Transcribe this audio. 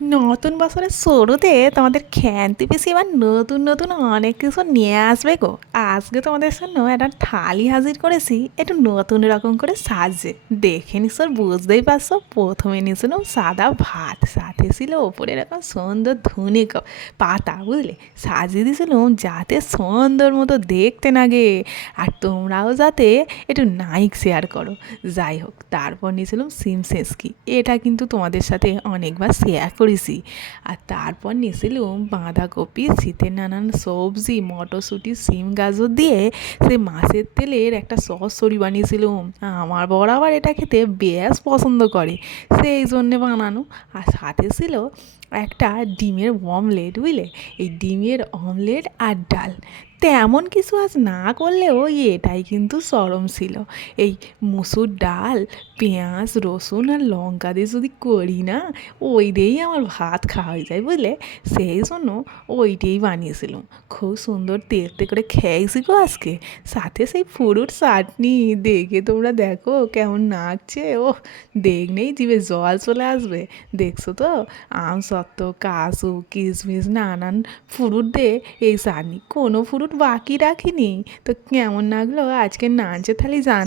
নতুন বছরের শুরুতে তোমাদের খ্যান্তি পিসি এবার নতুন নতুন অনেক কিছু নিয়ে আসবে গো। আজকে তোমাদের জন্য একটা থালি হাজির করেছি, একটু নতুন রকম করে সাজে। দেখে নিশ্চয় বুঝতেই পারছো, প্রথমে নিয়েছিলাম সাদা ভাত, সাথে ছিল ওপরে এরকম সুন্দর ধনে পাতা, বুঝলে, সাজিয়ে দিয়েছিলাম যাতে সুন্দর মতো দেখতে লাগে, আর তোমরাও যাতে একটু নাইক শেয়ার করো। যাই হোক, তারপর নিয়েছিলাম সিম সেসকি, এটা কিন্তু তোমাদের সাথে অনেকবার শেয়ার করেছি। আর তারপর নিয়েছিলাম বাঁধাকপি, শীতের নানান সবজি, মটরশুঁটি, সিম, গাজর দিয়ে সে মাছের তেলের একটা সরি বানিয়েছিলাম। আমার বর আবার এটা খেতে বেশ পছন্দ করে, সেই জন্যে বানানো। আর সাথে ছিল একটা ডিমের অমলেট, বুঝলে, এই ডিমের অমলেট আর ডাল। তেমন কিছু আজ না করলেও এটাই কিন্তু চরম ছিল। এই মুসুর ডাল, পেঁয়াজ, রসুন আর লঙ্কা দিয়ে যদি করি না, ওই দিয়েই আমার ভাত খাওয়া হয়ে যায়, বুঝলে। সেই জন্য ওইটাই বানিয়েছিলাম। খুব সুন্দর তেতে করে খেয়েছি গো আজকে। সাথে সেই ফুরুট চাটনি, দেখে তোমরা দেখো কেমন নাচছে, ও দেখলেই জিভে জল চলে আসবে। দেখছো তো, আম সত্ত্ব, কাজু, কিশমিশ, নানান ফ্রুট দিয়ে এই চাটনি, কোনো ফ্রুট বাকি রাখিনি। তো কেমন লাগলো আজকে নাচে থালি জান।